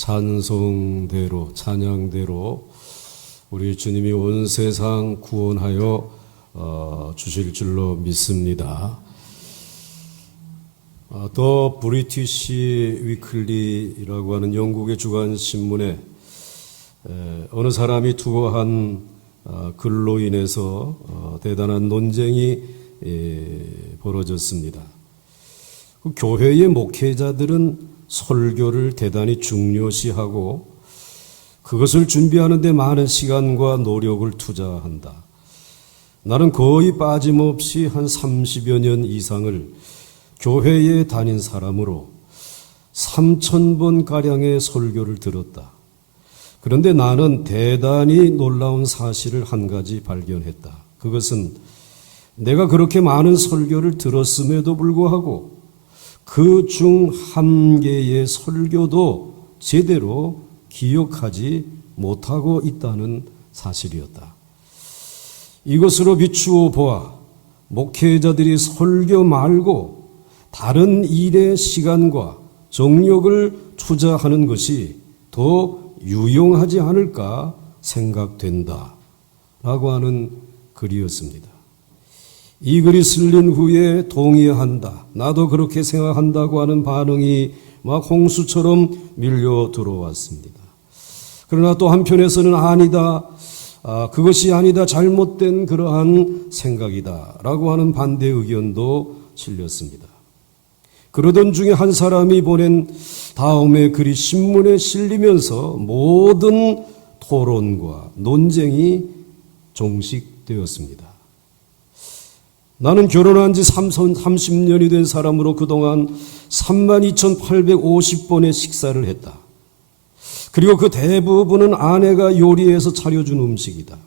찬송대로 찬양대로 우리 주님이 온 세상 구원하여 주실 줄로 믿습니다. 더 브리티시 위클리라고 하는 영국의 주간 신문에 어느 사람이 투고한 글로 인해서 대단한 논쟁이 벌어졌습니다. 그 교회의 목회자들은 설교를 대단히 중요시하고 그것을 준비하는 데 많은 시간과 노력을 투자한다. 나는 거의 빠짐없이 한 30여 년 이상을 교회에 다닌 사람으로 3,000번가량의 설교를 들었다. 그런데 나는 대단히 놀라운 사실을 한 가지 발견했다. 그것은 내가 그렇게 많은 설교를 들었음에도 불구하고 그 중 한 개의 설교도 제대로 기억하지 못하고 있다는 사실이었다. 이것으로 비추어 보아 목회자들이 설교 말고 다른 일에 시간과 정력을 투자하는 것이 더 유용하지 않을까 생각된다 라고 하는 글이었습니다. 이 글이 쓸린 후에 동의한다, 나도 그렇게 생각한다고 하는 반응이 막 홍수처럼 밀려 들어왔습니다. 그러나 또 한편에서는 아니다, 그것이 아니다, 잘못된 그러한 생각이다 라고 하는 반대 의견도 실렸습니다. 그러던 중에 한 사람이 보낸 다음에 글이 신문에 실리면서 모든 토론과 논쟁이 종식되었습니다. 나는 결혼한 지 30년이 된 사람으로 그동안 32,850번의 식사를 했다. 그리고 그 대부분은 아내가 요리해서 차려준 음식이다.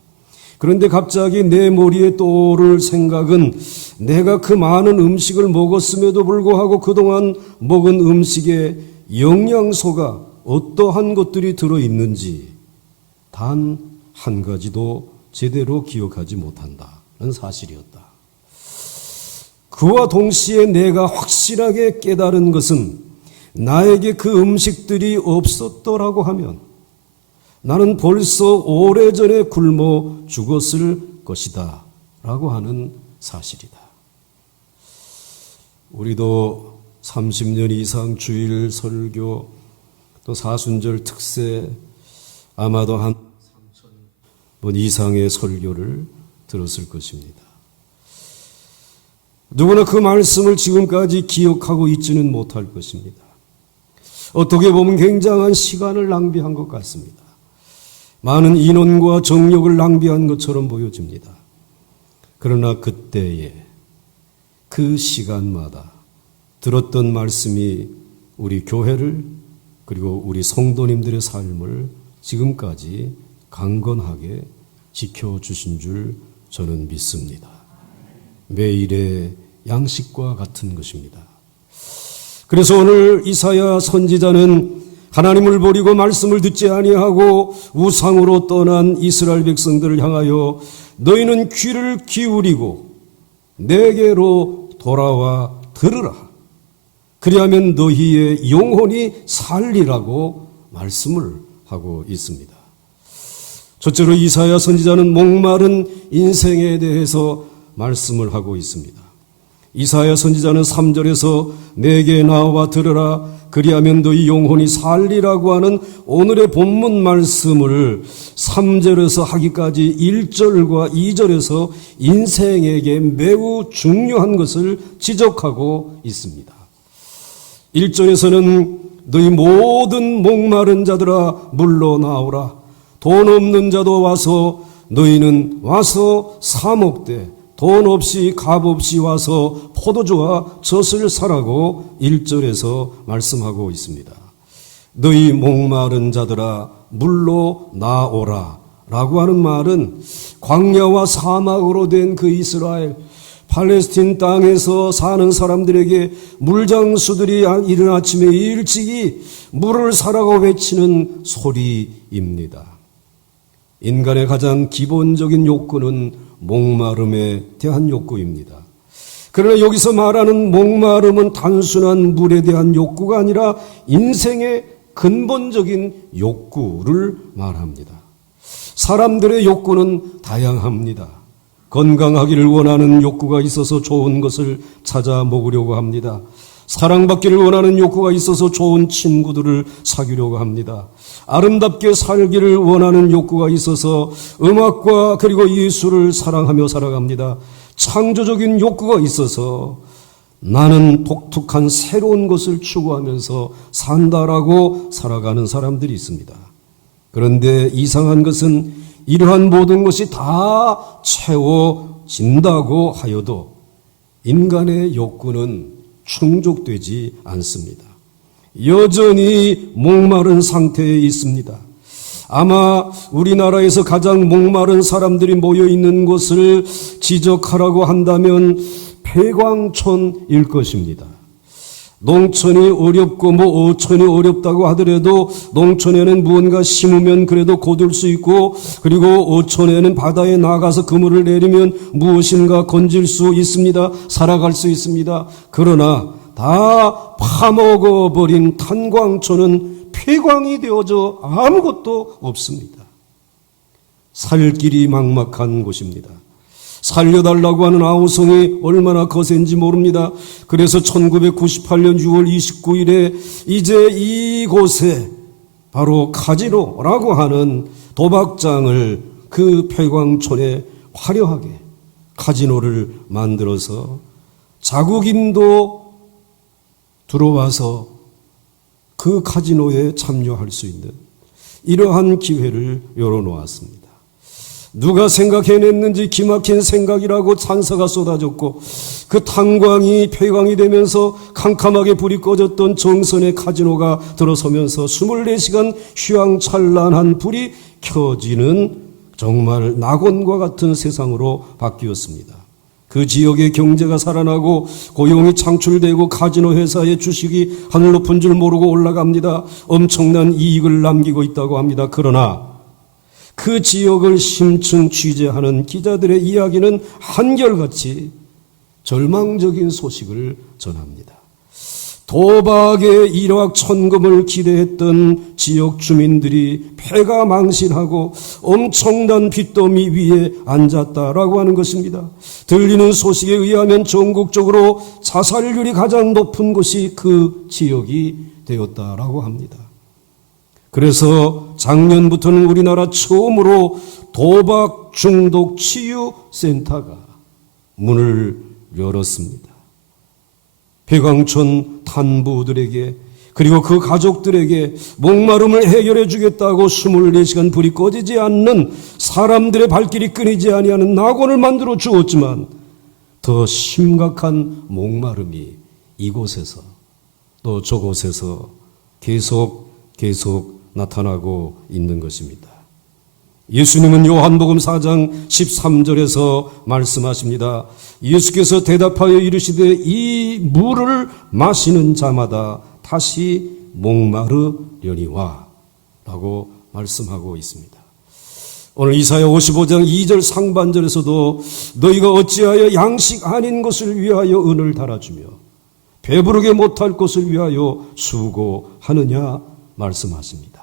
그런데 갑자기 내 머리에 떠오를 생각은 내가 그 많은 음식을 먹었음에도 불구하고 그동안 먹은 음식에 영양소가 어떠한 것들이 들어있는지 단 한 가지도 제대로 기억하지 못한다는 사실이었다. 그와 동시에 내가 확실하게 깨달은 것은 나에게 그 음식들이 없었더라고 하면 나는 벌써 오래전에 굶어 죽었을 것이다 라고 하는 사실이다. 우리도 30년 이상 주일 설교 또 사순절 특세 아마도 한 3,000번 이상의 설교를 들었을 것입니다. 누구나 그 말씀을 지금까지 기억하고 있지는 못할 것입니다. 어떻게 보면 굉장한 시간을 낭비한 것 같습니다. 많은 인원과 정력을 낭비한 것처럼 보여집니다. 그러나 그때에 그 시간마다 들었던 말씀이 우리 교회를 그리고 우리 성도님들의 삶을 지금까지 강건하게 지켜주신 줄 저는 믿습니다. 매일의 양식과 같은 것입니다. 그래서 오늘 이사야 선지자는 하나님을 버리고 말씀을 듣지 아니하고 우상으로 떠난 이스라엘 백성들을 향하여 너희는 귀를 기울이고 내게로 돌아와 들으라. 그리하면 너희의 영혼이 살리라고 말씀을 하고 있습니다. 첫째로 이사야 선지자는 목마른 인생에 대해서 말씀을 하고 있습니다. 이사야 선지자는 3절에서 내게 나와 들으라 그리하면 너희 영혼이 살리라고 하는 오늘의 본문 말씀을 3절에서 하기까지 1절과 2절에서 인생에게 매우 중요한 것을 지적하고 있습니다. 1절에서는 너희 모든 목마른 자들아 물러나오라. 돈 없는 자도 와서 너희는 와서 사 먹되 돈 없이 값 없이 와서 포도주와 젖을 사라고 1절에서 말씀하고 있습니다. 너희 목마른 자들아 물로 나오라 라고 하는 말은 광야와 사막으로 된 그 이스라엘 팔레스틴 땅에서 사는 사람들에게 물장수들이 이른 아침에 일찍이 물을 사라고 외치는 소리입니다. 인간의 가장 기본적인 욕구는 목마름에 대한 욕구입니다. 그러나 여기서 말하는 목마름은 단순한 물에 대한 욕구가 아니라 인생의 근본적인 욕구를 말합니다. 사람들의 욕구는 다양합니다. 건강하기를 원하는 욕구가 있어서 좋은 것을 찾아 먹으려고 합니다. 사랑받기를 원하는 욕구가 있어서 좋은 친구들을 사귀려고 합니다. 아름답게 살기를 원하는 욕구가 있어서 음악과 그리고 예술을 사랑하며 살아갑니다. 창조적인 욕구가 있어서 나는 독특한 새로운 것을 추구하면서 산다라고 살아가는 사람들이 있습니다. 그런데 이상한 것은 이러한 모든 것이 다 채워진다고 하여도 인간의 욕구는 충족되지 않습니다. 여전히 목마른 상태에 있습니다. 아마 우리나라에서 가장 목마른 사람들이 모여 있는 곳을 지적하라고 한다면 폐광촌일 것입니다. 농촌이 어렵고 어촌이 어렵다고 하더라도 농촌에는 무언가 심으면 그래도 거둘 수 있고, 그리고 어촌에는 바다에 나가서 그물을 내리면 무엇인가 건질 수 있습니다. 살아갈 수 있습니다. 그러나 다 파먹어버린 탄광촌은 폐광이 되어져 아무것도 없습니다. 살 길이 막막한 곳입니다. 살려달라고 하는 아우성이 얼마나 거센지 모릅니다. 그래서 1998년 6월 29일에 이제 이곳에 바로 카지노라고 하는 도박장을 그 폐광촌에 화려하게 카지노를 만들어서 자국인도 들어와서 그 카지노에 참여할 수 있는 이러한 기회를 열어놓았습니다. 누가 생각해냈는지 기막힌 생각이라고 찬사가 쏟아졌고, 그 탄광이 폐광이 되면서 캄캄하게 불이 꺼졌던 정선의 카지노가 들어서면서 24시간 휘황찬란한 불이 켜지는 정말 낙원과 같은 세상으로 바뀌었습니다. 그 지역의 경제가 살아나고 고용이 창출되고 카지노 회사의 주식이 하늘 높은 줄 모르고 올라갑니다. 엄청난 이익을 남기고 있다고 합니다. 그러나 그 지역을 심층 취재하는 기자들의 이야기는 한결같이 절망적인 소식을 전합니다. 도박의 일확천금을 기대했던 지역 주민들이 폐가 망신하고 엄청난 빚더미 위에 앉았다라고 하는 것입니다. 들리는 소식에 의하면 전국적으로 자살률이 가장 높은 곳이 그 지역이 되었다라고 합니다. 그래서 작년부터는 우리나라 처음으로 도박 중독 치유 센터가 문을 열었습니다. 폐광촌 탄부들에게 그리고 그 가족들에게 목마름을 해결해 주겠다고 24시간 불이 꺼지지 않는 사람들의 발길이 끊이지 아니하는 낙원을 만들어 주었지만 더 심각한 목마름이 이곳에서 또 저곳에서 계속 나타나고 있는 것입니다. 예수님은 요한복음 4장 13절에서 말씀하십니다. 예수께서 대답하여 이르시되 이 물을 마시는 자마다 다시 목마르려니와 라고 말씀하고 있습니다. 오늘 이사야 55장 2절 상반절에서도 너희가 어찌하여 양식 아닌 것을 위하여 은을 달아주며 배부르게 못할 것을 위하여 수고하느냐 말씀하십니다.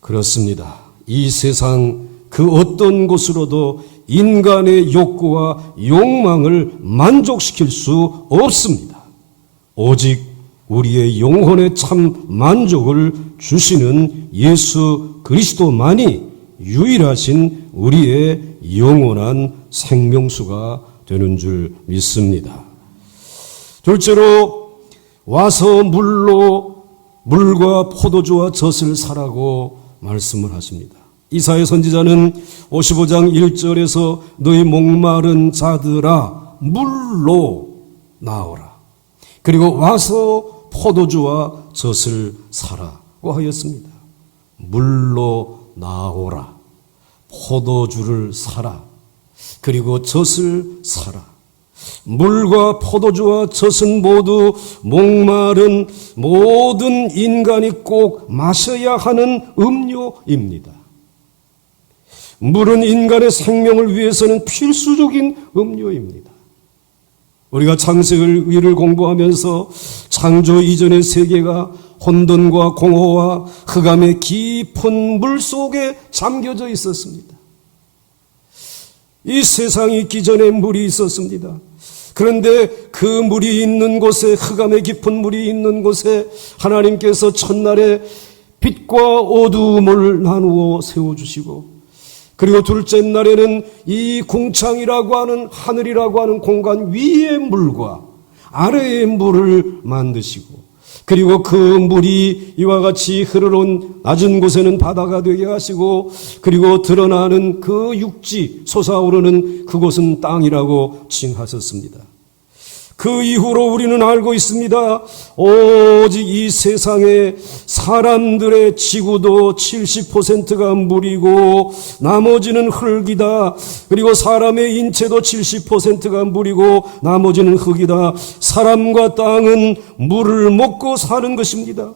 그렇습니다. 이 세상 그 어떤 곳으로도 인간의 욕구와 욕망을 만족시킬 수 없습니다. 오직 우리의 영혼의 참 만족을 주시는 예수 그리스도만이 유일하신 우리의 영원한 생명수가 되는 줄 믿습니다. 둘째로 와서 물과 포도주와 젖을 사라고 말씀을 하십니다. 이사야 선지자는 55장 1절에서 너희 목마른 자들아 물로 나오라. 그리고 와서 포도주와 젖을 사라고 하였습니다. 물로 나오라. 포도주를 사라. 그리고 젖을 사라. 물과 포도주와 젖은 모두 목마른 모든 인간이 꼭 마셔야 하는 음료입니다. 물은 인간의 생명을 위해서는 필수적인 음료입니다. 우리가 창세기를 공부하면서 창조 이전의 세계가 혼돈과 공허와 흑암의 깊은 물 속에 잠겨져 있었습니다. 이 세상이 있기 전에 물이 있었습니다. 그런데 그 물이 있는 곳에, 흑암의 깊은 물이 있는 곳에 하나님께서 첫날에 빛과 어두움을 나누어 세워주시고, 그리고 둘째 날에는 이 궁창이라고 하는, 하늘이라고 하는 공간 위의 물과 아래의 물을 만드시고, 그리고 그 물이 이와 같이 흐르는 낮은 곳에는 바다가 되게 하시고, 그리고 드러나는 그 육지, 솟아오르는 그곳은 땅이라고 칭하셨습니다. 그 이후로 우리는 알고 있습니다. 오직 이 세상에 사람들의 지구도 70%가 물이고 나머지는 흙이다. 그리고 사람의 인체도 70%가 물이고 나머지는 흙이다. 사람과 땅은 물을 먹고 사는 것입니다.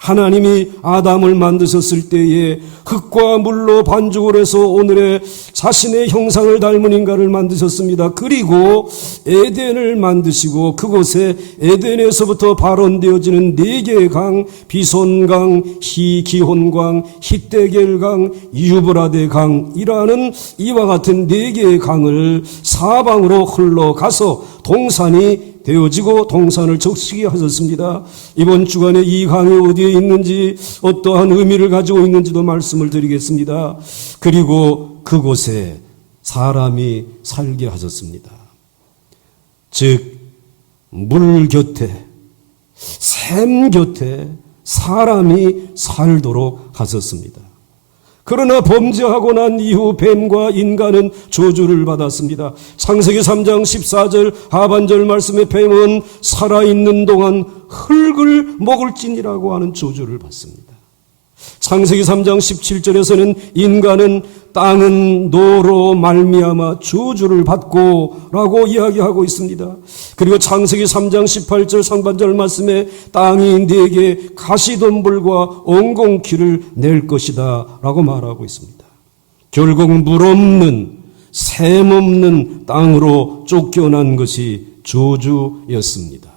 하나님이 아담을 만드셨을 때에 흙과 물로 반죽을 해서 오늘의 자신의 형상을 닮은 인간을 만드셨습니다. 그리고 에덴을 만드시고 그곳에 에덴에서부터 발원되어지는 4개의 강, 비손강, 기혼강, 히데겔강, 유브라데강이라는 이와 같은 4개의 강을 사방으로 흘러가서 동산이 되어지고 동산을 적시게 하셨습니다. 이번 주간에 이 강이 어디에 있는지, 어떠한 의미를 가지고 있는지도 말씀을 드리겠습니다. 그리고 그곳에 사람이 살게 하셨습니다. 즉 물 곁에, 샘 곁에 사람이 살도록 하셨습니다. 그러나 범죄하고 난 이후 뱀과 인간은 저주를 받았습니다. 창세기 3장 14절 하반절 말씀에 뱀은 살아있는 동안 흙을 먹을지니라고 하는 저주를 받습니다. 창세기 3장 17절에서는 인간은 땅은 너로 말미암아 저주를 받고 라고 이야기하고 있습니다. 그리고 창세기 3장 18절 상반절 말씀에 땅이 네게 가시덤불과 엉겅퀴를 낼 것이다 라고 말하고 있습니다. 결국 물 없는, 샘 없는 땅으로 쫓겨난 것이 저주였습니다.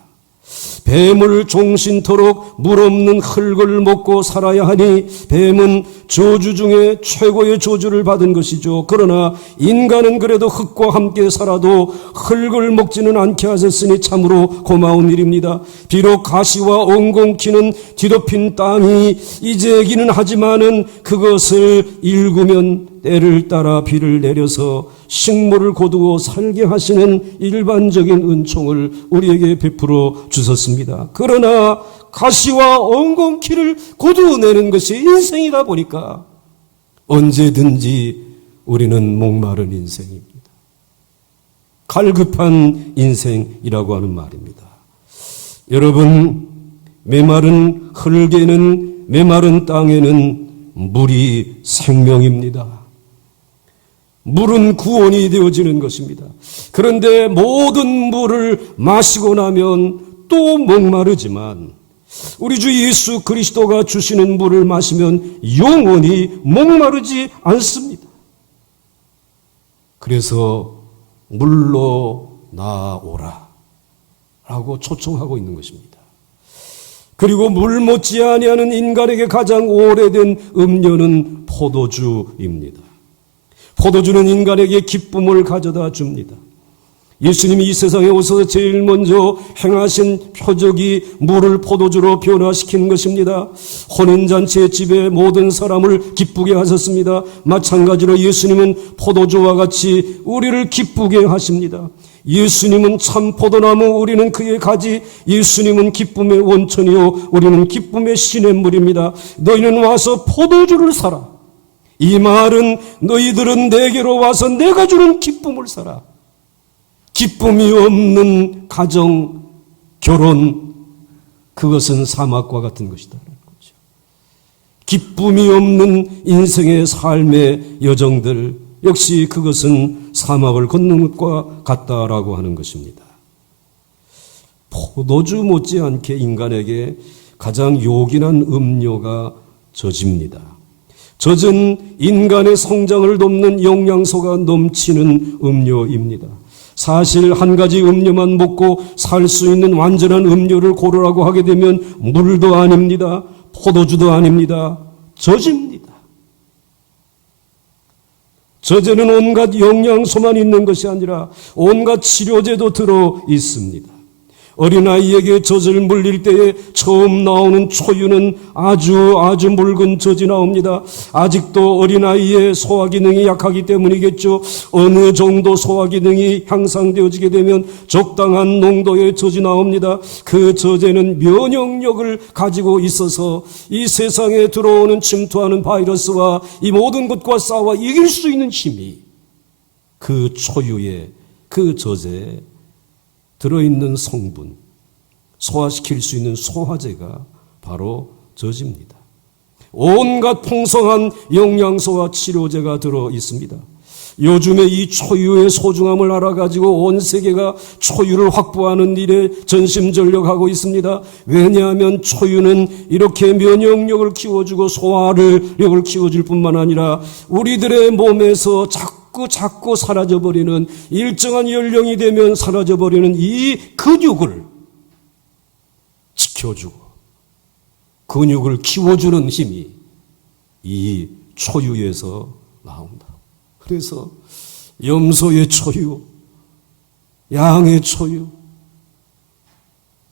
뱀을 종신토록 물 없는 흙을 먹고 살아야 하니 뱀은 저주 중에 최고의 저주를 받은 것이죠. 그러나 인간은 그래도 흙과 함께 살아도 흙을 먹지는 않게 하셨으니 참으로 고마운 일입니다. 비록 가시와 엉겅퀴는 뒤덮인 땅이 이제기는 하지만은 그것을 일구면 때를 따라 비를 내려서 식물을 거두어 살게 하시는 일반적인 은총을 우리에게 베풀어 주셨습니다. 그러나 가시와 엉겅퀴를 거두어내는 것이 인생이다 보니까 언제든지 우리는 목마른 인생입니다. 갈급한 인생이라고 하는 말입니다. 여러분, 메마른 흙에는, 메마른 땅에는 물이 생명입니다. 물은 구원이 되어지는 것입니다. 그런데 모든 물을 마시고 나면 또 목마르지만 우리 주 예수 그리스도가 주시는 물을 마시면 영원히 목마르지 않습니다. 그래서 물로 나오라 라고 초청하고 있는 것입니다. 그리고 물 못지 아니하는 인간에게 가장 오래된 음료는 포도주입니다. 포도주는 인간에게 기쁨을 가져다 줍니다. 예수님이 이 세상에 오셔서 제일 먼저 행하신 표적이 물을 포도주로 변화시킨 것입니다. 혼인잔치의 집에 모든 사람을 기쁘게 하셨습니다. 마찬가지로 예수님은 포도주와 같이 우리를 기쁘게 하십니다. 예수님은 참 포도나무, 우리는 그의 가지. 예수님은 기쁨의 원천이요 우리는 기쁨의 시냇물입니다. 너희는 와서 포도주를 사라. 이 말은 너희들은 내게로 와서 내가 주는 기쁨을 사라. 기쁨이 없는 가정, 결혼, 그것은 사막과 같은 것이다. 기쁨이 없는 인생의 삶의 여정들, 역시 그것은 사막을 걷는 것과 같다라고 하는 것입니다. 포도주 못지않게 인간에게 가장 요긴한 음료가 젖입니다. 젖은 인간의 성장을 돕는 영양소가 넘치는 음료입니다. 사실 한 가지 음료만 먹고 살 수 있는 완전한 음료를 고르라고 하게 되면 물도 아닙니다. 포도주도 아닙니다. 젖입니다. 젖에는 온갖 영양소만 있는 것이 아니라 온갖 치료제도 들어 있습니다. 어린아이에게 젖을 물릴 때에 처음 나오는 초유는 아주 묽은 젖이 나옵니다. 아직도 어린아이의 소화기능이 약하기 때문이겠죠. 어느 정도 소화기능이 향상되어지게 되면 적당한 농도의 젖이 나옵니다. 그 젖에는 면역력을 가지고 있어서 이 세상에 들어오는 침투하는 바이러스와 이 모든 것과 싸워 이길 수 있는 힘이 그 초유에, 그 젖에 들어있는 성분, 소화시킬 수 있는 소화제가 바로 젖입니다. 온갖 풍성한 영양소와 치료제가 들어 있습니다. 요즘에 이 초유의 소중함을 알아가지고 온 세계가 초유를 확보하는 일에 전심전력하고 있습니다. 왜냐하면 초유는 이렇게 면역력을 키워주고 소화력을 키워줄 뿐만 아니라 우리들의 몸에서 자꾸 사라져버리는, 일정한 연령이 되면 사라져버리는 이 근육을 지켜주고 근육을 키워주는 힘이 이 초유에서 나온다. 그래서 염소의 초유, 양의 초유,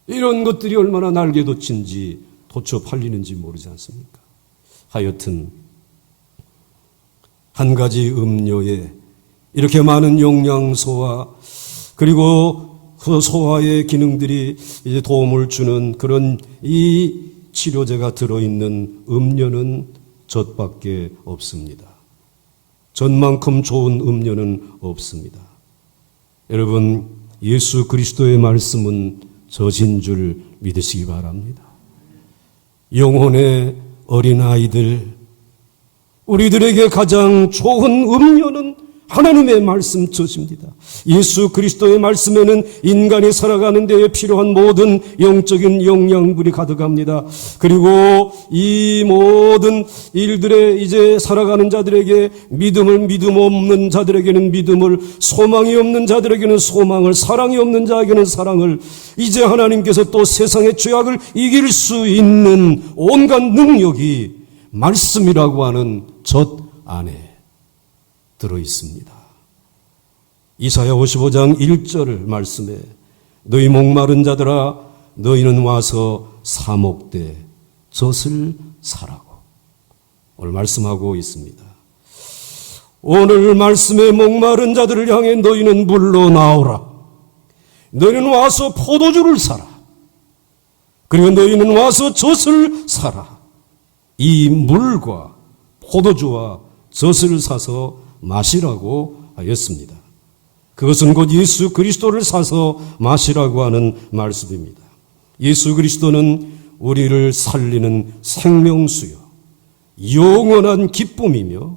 이런 것들이 얼마나 날개 돋친지 도처 팔리는지 모르지 않습니까? 하여튼 한 가지 음료에 이렇게 많은 영양소와 그리고 그 소화의 기능들이 이제 도움을 주는 그런 이 치료제가 들어있는 음료는 젖밖에 없습니다. 젖만큼 좋은 음료는 없습니다. 여러분, 예수 그리스도의 말씀은 젖인 줄 믿으시기 바랍니다. 영혼의 어린아이들, 우리들에게 가장 좋은 음료는 하나님의 말씀 젖입니다. 예수 그리스도의 말씀에는 인간이 살아가는 데에 필요한 모든 영적인 영양분이 가득합니다. 그리고 이 모든 일들에 이제 살아가는 자들에게 믿음 없는 자들에게는 믿음을, 소망이 없는 자들에게는 소망을, 사랑이 없는 자에게는 사랑을, 이제 하나님께서 또 세상의 죄악을 이길 수 있는 온갖 능력이 말씀이라고 하는 젖 안에 들어 있습니다. 이사야 55장 1절 말씀에 너희 목마른 자들아 너희는 와서 사먹되 젖을 사라고 오늘 말씀하고 있습니다. 오늘 말씀에 목마른 자들을 향해 너희는 물로 나오라. 너희는 와서 포도주를 사라. 그리고 너희는 와서 젖을 사라. 이 물과 포도주와 젖을 사서 마시라고 하였습니다. 그것은 곧 예수 그리스도를 사서 마시라고 하는 말씀입니다. 예수 그리스도는 우리를 살리는 생명수요, 영원한 기쁨이며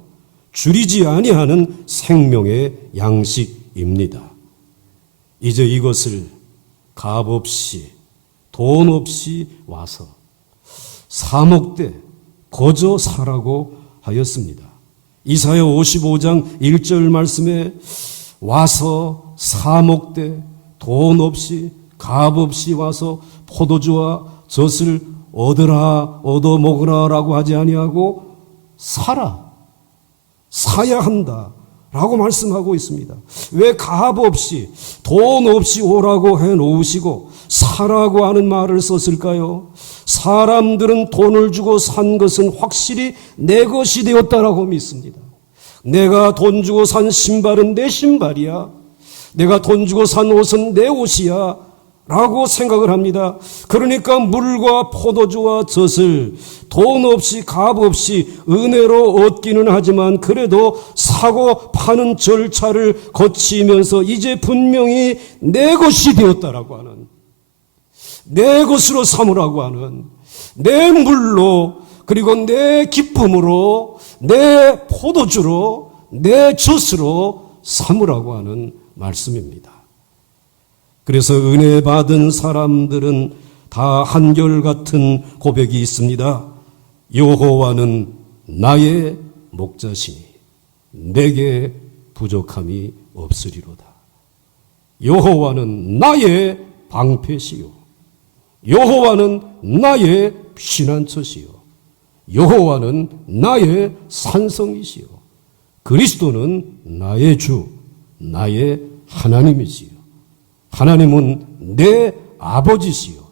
줄이지 아니하는 생명의 양식입니다. 이제 이것을 값없이 돈 없이 와서 사먹되 거저 사라고 하였습니다. 이사야 55장 1절 말씀에 와서 사먹되 돈 없이 값없이 와서 포도주와 젖을 얻어 먹으라라고 하지 아니하고 사야 한다라고 말씀하고 있습니다. 왜 값없이 돈 없이 오라고 해놓으시고 사라고 하는 말을 썼을까요? 사람들은 돈을 주고 산 것은 확실히 내 것이 되었다라고 믿습니다. 내가 돈 주고 산 신발은 내 신발이야. 내가 돈 주고 산 옷은 내 옷이야. 라고 생각을 합니다. 그러니까 물과 포도주와 젖을 돈 없이 값 없이 은혜로 얻기는 하지만 그래도 사고 파는 절차를 거치면서 이제 분명히 내 것이 되었다라고 하는, 내 것으로 삼으라고 하는, 내 물로 그리고 내 기쁨으로 내 포도주로 내 젖으로 삼으라고 하는 말씀입니다. 그래서 은혜 받은 사람들은 다 한결같은 고백이 있습니다. 여호와는 나의 목자시니 내게 부족함이 없으리로다. 여호와는 나의 방패시요 여호와는 나의 피난처시요 여호와는 나의 산성이시요 그리스도는 나의 주, 나의 하나님이시요 하나님은 내 아버지시요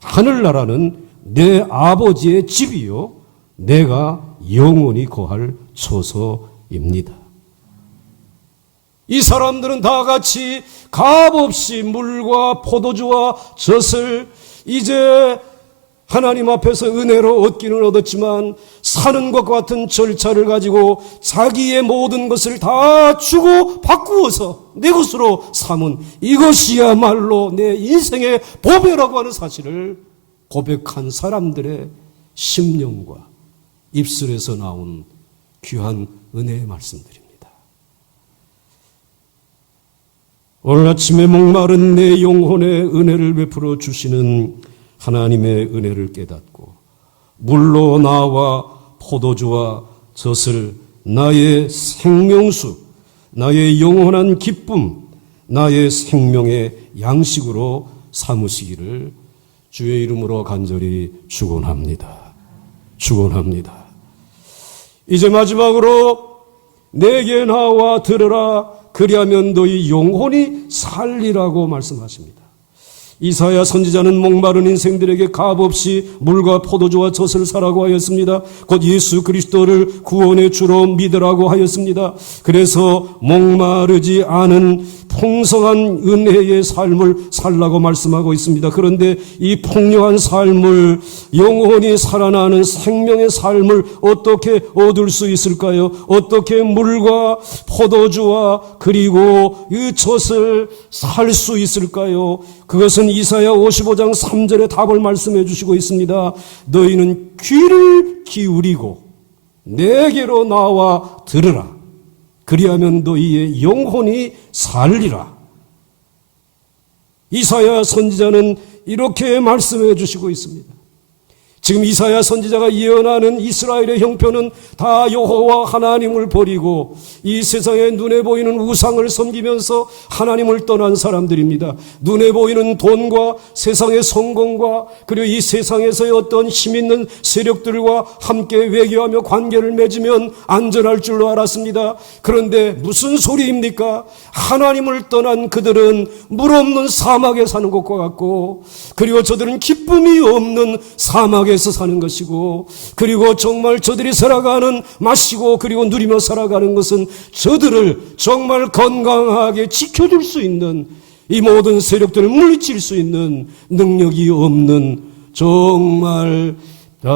하늘나라는 내 아버지의 집이요 내가 영원히 거할 처소입니다. 이 사람들은 다 같이 값없이 물과 포도주와 젖을 이제 하나님 앞에서 은혜로 얻기는 얻었지만 사는 것과 같은 절차를 가지고 자기의 모든 것을 다 주고 바꾸어서 내 것으로 삼은 이것이야말로 내 인생의 보배라고 하는 사실을 고백한 사람들의 심령과 입술에서 나온 귀한 은혜의 말씀들입니다. 오늘 아침에 목마른 내 영혼에 은혜를 베풀어 주시는 하나님의 은혜를 깨닫고 물로 나와 포도주와 젖을 나의 생명수, 나의 영원한 기쁨, 나의 생명의 양식으로 삼으시기를 주의 이름으로 간절히 축원합니다. 축원합니다. 이제 마지막으로 내게 나와 들으라 그리하면 너희 영혼이 살리라고 말씀하십니다. 이사야 선지자는 목마른 인생들에게 값없이 물과 포도주와 젖을 사라고 하였습니다. 곧 예수 그리스도를 구원의 주로 믿으라고 하였습니다. 그래서 목마르지 않은 풍성한 은혜의 삶을 살라고 말씀하고 있습니다. 그런데 이 풍요한 삶을 영원히 살아나는 생명의 삶을 어떻게 얻을 수 있을까요? 어떻게 물과 포도주와 그리고 이 젖을 살 수 있을까요? 그것은 이사야 55장 3절에 답을 말씀해 주시고 있습니다. 너희는 귀를 기울이고 내게로 나와 들으라. 그리하면 너희의 영혼이 살리라. 이사야 선지자는 이렇게 말씀해 주시고 있습니다. 지금 이사야 선지자가 예언하는 이스라엘의 형편은 다 여호와 하나님을 버리고 이 세상에 눈에 보이는 우상을 섬기면서 하나님을 떠난 사람들입니다. 눈에 보이는 돈과 세상의 성공과 그리고 이 세상에서의 어떤 힘 있는 세력들과 함께 외교하며 관계를 맺으면 안전할 줄로 알았습니다. 그런데 무슨 소리입니까? 하나님을 떠난 그들은 물 없는 사막에 사는 것과 같고 그리고 저들은 기쁨이 없는 사막에서 사는 것이고 그리고 정말 저들이 살아가는 마시고 그리고 누리며 살아가는 것은 저들을 정말 건강하게 지켜줄 수 있는 이 모든 세력들을 물리칠 수 있는 능력이 없는 정말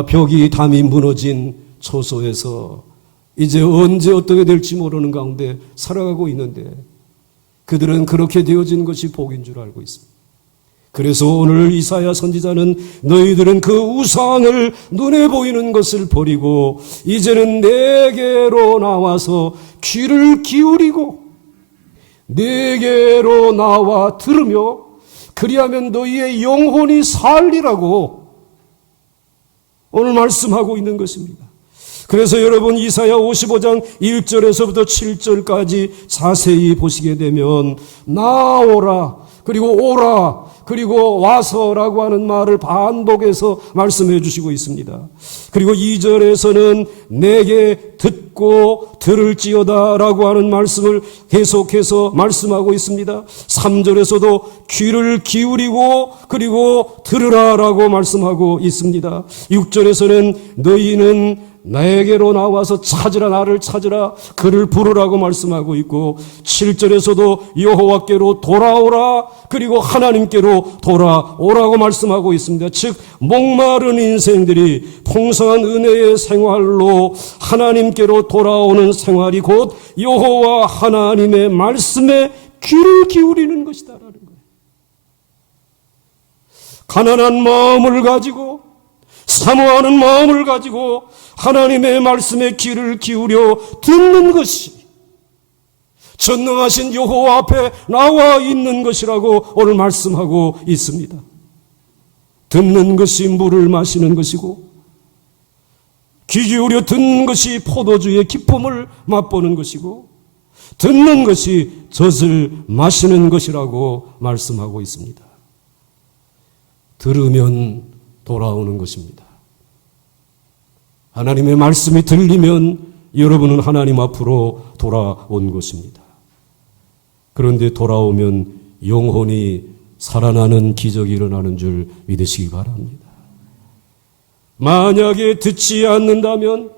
벽이 담이 무너진 처소에서 이제 언제 어떻게 될지 모르는 가운데 살아가고 있는데 그들은 그렇게 되어진 것이 복인 줄 알고 있습니다. 그래서 오늘 이사야 선지자는 너희들은 그 우상을 눈에 보이는 것을 버리고 이제는 내게로 나와서 귀를 기울이고 내게로 나와 들으며 그리하면 너희의 영혼이 살리라고 오늘 말씀하고 있는 것입니다. 그래서 여러분 이사야 55장 1절에서부터 7절까지 자세히 보시게 되면 나오라 그리고 오라 그리고 와서라고 하는 말을 반복해서 말씀해 주시고 있습니다. 그리고 2절에서는 내게 듣고 들을지어다 라고 하는 말씀을 계속해서 말씀하고 있습니다. 3절에서도 귀를 기울이고 그리고 들으라 라고 말씀하고 있습니다. 6절에서는 너희는 나에게로 나와서 찾으라 나를 찾으라 그를 부르라고 말씀하고 있고 7절에서도 여호와께로 돌아오라 그리고 하나님께로 돌아오라고 말씀하고 있습니다. 즉 목마른 인생들이 풍성한 은혜의 생활로 하나님께로 돌아오는 생활이 곧 여호와 하나님의 말씀에 귀를 기울이는 것이다라는 거예요. 가난한 마음을 가지고 사모하는 마음을 가지고 하나님의 말씀에 귀를 기울여 듣는 것이 전능하신 여호와 앞에 나와 있는 것이라고 오늘 말씀하고 있습니다. 듣는 것이 물을 마시는 것이고 귀 기울여 듣는 것이 포도주의 기쁨을 맛보는 것이고 듣는 것이 젖을 마시는 것이라고 말씀하고 있습니다. 들으면 돌아오는 것입니다. 하나님의 말씀이 들리면 여러분은 하나님 앞으로 돌아온 것입니다. 그런데 돌아오면 영혼이 살아나는 기적이 일어나는 줄 믿으시기 바랍니다. 만약에 듣지 않는다면,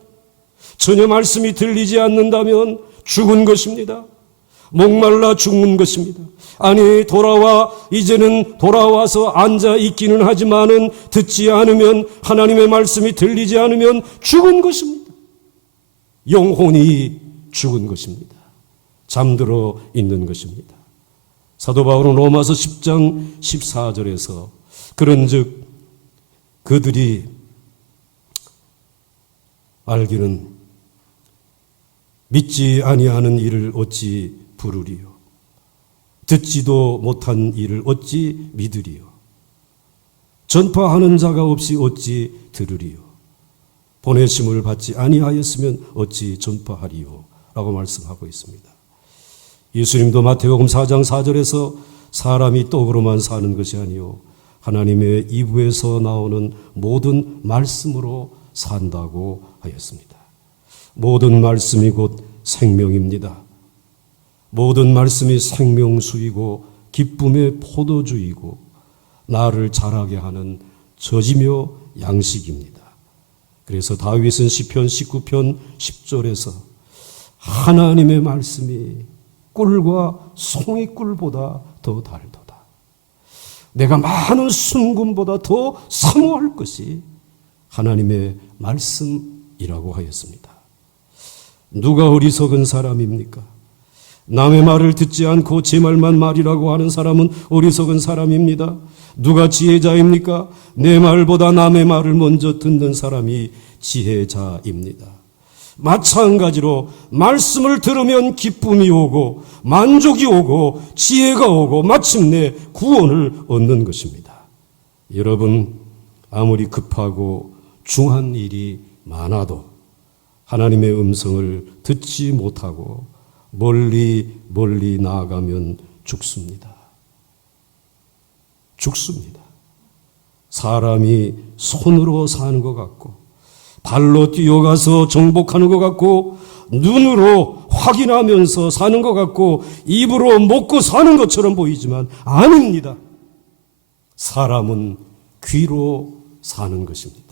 전혀 말씀이 들리지 않는다면 죽은 것입니다. 목말라 죽는 것입니다. 아니, 이제는 돌아와서 앉아 있기는 하지만은 듣지 않으면, 하나님의 말씀이 들리지 않으면 죽은 것입니다. 영혼이 죽은 것입니다. 잠들어 있는 것입니다. 사도 바울은 로마서 10장 14절에서 그런즉 그들이 알기는 믿지 아니하는 일을 어찌 부르리요, 듣지도 못한 일을 어찌 믿으리요, 전파하는 자가 없이 어찌 들으리요, 보내심을 받지 아니하였으면 어찌 전파하리요 라고 말씀하고 있습니다. 예수님도 마태복음 4장 4절에서 사람이 떡으로만 사는 것이 아니요 하나님의 입에서 나오는 모든 말씀으로 산다고 하였습니다. 모든 말씀이 곧 생명입니다. 모든 말씀이 생명수이고 기쁨의 포도주이고 나를 자라게 하는 젖이며 양식입니다. 그래서 다윗은 시편 19편 10절에서 하나님의 말씀이 꿀과 송이꿀보다 더 달도다. 내가 많은 순금보다 더 사모할 것이 하나님의 말씀이라고 하였습니다. 누가 어리석은 사람입니까? 남의 말을 듣지 않고 제 말만 말이라고 하는 사람은 어리석은 사람입니다. 누가 지혜자입니까? 내 말보다 남의 말을 먼저 듣는 사람이 지혜자입니다. 마찬가지로 말씀을 들으면 기쁨이 오고 만족이 오고 지혜가 오고 마침내 구원을 얻는 것입니다. 여러분, 아무리 급하고 중한 일이 많아도 하나님의 음성을 듣지 못하고 멀리 나아가면 죽습니다. 죽습니다. 사람이 손으로 사는 것 같고 발로 뛰어가서 정복하는 것 같고 눈으로 확인하면서 사는 것 같고 입으로 먹고 사는 것처럼 보이지만 아닙니다. 사람은 귀로 사는 것입니다.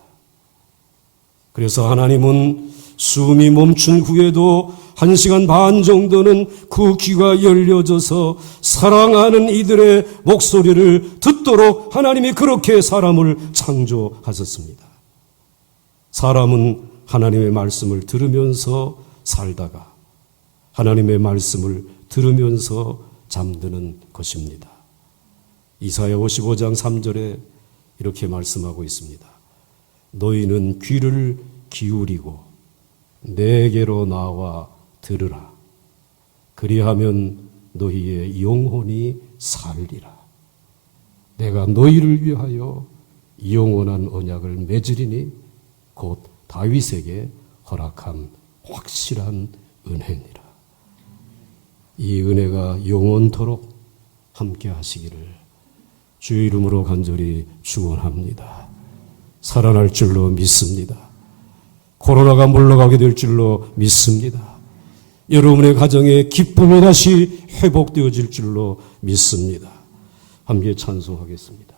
그래서 하나님은 숨이 멈춘 후에도 1시간 반 정도는 그 귀가 열려져서 사랑하는 이들의 목소리를 듣도록 하나님이 그렇게 사람을 창조하셨습니다. 사람은 하나님의 말씀을 들으면서 살다가 하나님의 말씀을 들으면서 잠드는 것입니다. 이사야 55장 3절에 이렇게 말씀하고 있습니다. 너희는 귀를 기울이고 내게로 나와 들으라. 그리하면 너희의 영혼이 살리라. 내가 너희를 위하여 영원한 언약을 맺으리니 곧 다윗에게 허락한 확실한 은혜니라. 이 은혜가 영원토록 함께 하시기를 주의 이름으로 간절히 축원합니다. 살아날 줄로 믿습니다. 코로나가 물러가게 될 줄로 믿습니다. 여러분의 가정에 기쁨이 다시 회복되어질 줄로 믿습니다. 함께 찬송하겠습니다.